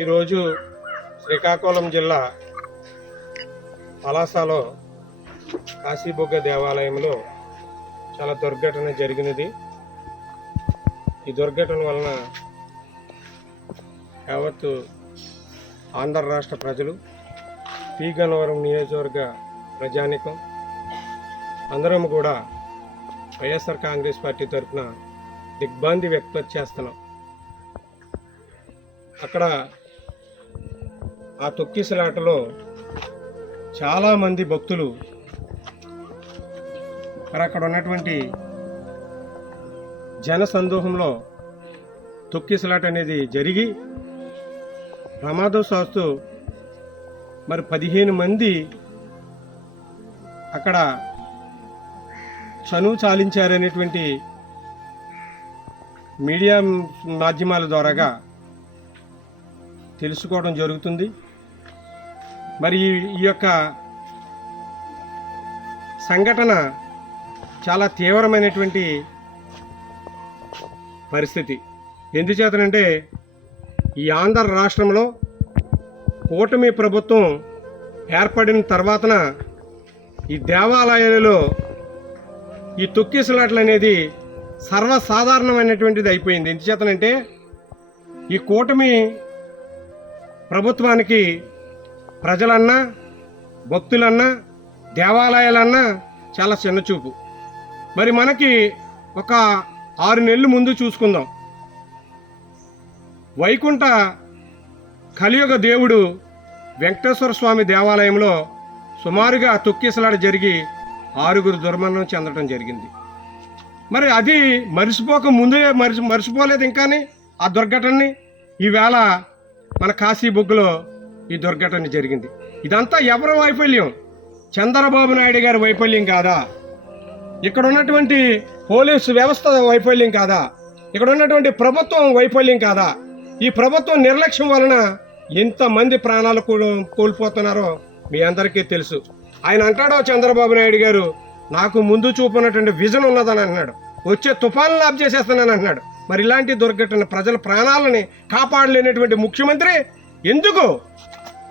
ఈరోజు శ్రీకాకుళం జిల్లా పలాసలో కాశీబొగ్గ దేవాలయంలో చాలా దుర్ఘటన జరిగినది. ఈ దుర్ఘటన వలన యావత్తు ఆంధ్ర రాష్ట్ర ప్రజలు పి గన్నవరం నియోజకవర్గ ప్రజానికం అందరం కూడా వైఎస్ఆర్ కాంగ్రెస్ పార్టీ తరఫున దిగ్భాంతి వ్యక్తం చేస్తున్నాం. అక్కడ ఆ తొక్కిసలాటలో చాలామంది భక్తులు మరి అక్కడ ఉన్నటువంటి జన సందోహంలో తొక్కిసలాట అనేది జరిగి ప్రమాదవశాత్తు మరి పదిహేను మంది అక్కడ చనువు చాలించారనేటువంటి మీడియా మాధ్యమాల ద్వారాగా తెలుసుకోవడం జరుగుతుంది. మరి ఈ- యొక్క సంఘటన చాలా తీవ్రమైనటువంటి పరిస్థితి. ఎందుచేతనంటే ఈ ఆంధ్ర రాష్ట్రంలో కూటమి ప్రభుత్వం ఏర్పడిన తర్వాతన ఈ దేవాలయాలలో ఈ తొక్కిసలాట్లు అనేది సర్వసాధారణమైనటువంటిది అయిపోయింది. ఎందుచేతనంటే ఈ కూటమి ప్రభుత్వానికి ప్రజలన్నా భక్తులన్నా దేవాలయాలన్నా చాలా చిన్నచూపు. మరి మనకి ఒక ఆరు నెలలు ముందు చూసుకుందాం. వైకుంఠ కలియుగ దేవుడు వెంకటేశ్వర స్వామి దేవాలయంలో సుమారుగా తొక్కిసలాడ జరిగి ఆరుగురు దుర్మరణం చెందడం జరిగింది. మరి అది మరిసిపోక ముందే మరిసి మరిసిపోలేదు ఇంకాని ఆ దుర్ఘటనని. ఈవేళ మన కాశీ బొగ్గులో ఈ దుర్ఘటన జరిగింది. ఇదంతా ఎవరి వైఫల్యం? చంద్రబాబు నాయుడు గారి వైఫల్యం కాదా? ఇక్కడ ఉన్నటువంటి పోలీసు వ్యవస్థ వైఫల్యం కాదా? ఇక్కడ ఉన్నటువంటి ప్రభుత్వం వైఫల్యం కాదా? ఈ ప్రభుత్వం నిర్లక్ష్యం వలన ఎంతమంది ప్రాణాలు కోల్పోతున్నారో మీ అందరికీ తెలుసు. ఆయన అంటాడో చంద్రబాబు నాయుడు గారు నాకు ముందు చూపున్నటువంటి విజన్ ఉన్నదని అంటున్నాడు. వచ్చే తుఫాన్లు ఆఫ్ చేసేస్తానని అంటున్నాడు. మరి ఇలాంటి దుర్ఘటన ప్రజల ప్రాణాలని కాపాడలేనటువంటి ముఖ్యమంత్రి ఎందుకు?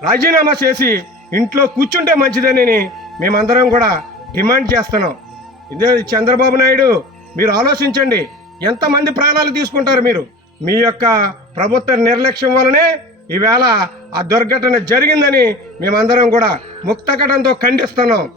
రాజీనామా చేసి ఇంట్లో కూర్చుంటే మంచిదని మేమందరం కూడా డిమాండ్ చేస్తున్నాం. ఇదే చంద్రబాబు నాయుడు మీరు ఆలోచించండి ఎంతమంది ప్రాణాలు తీసుకుంటారు మీరు? మీ యొక్క ప్రభుత్వ నిర్లక్ష్యం వలనే ఈవేళ ఆ దుర్ఘటన జరిగిందని మేమందరం కూడా ముక్తకటంతో ఖండిస్తున్నాం.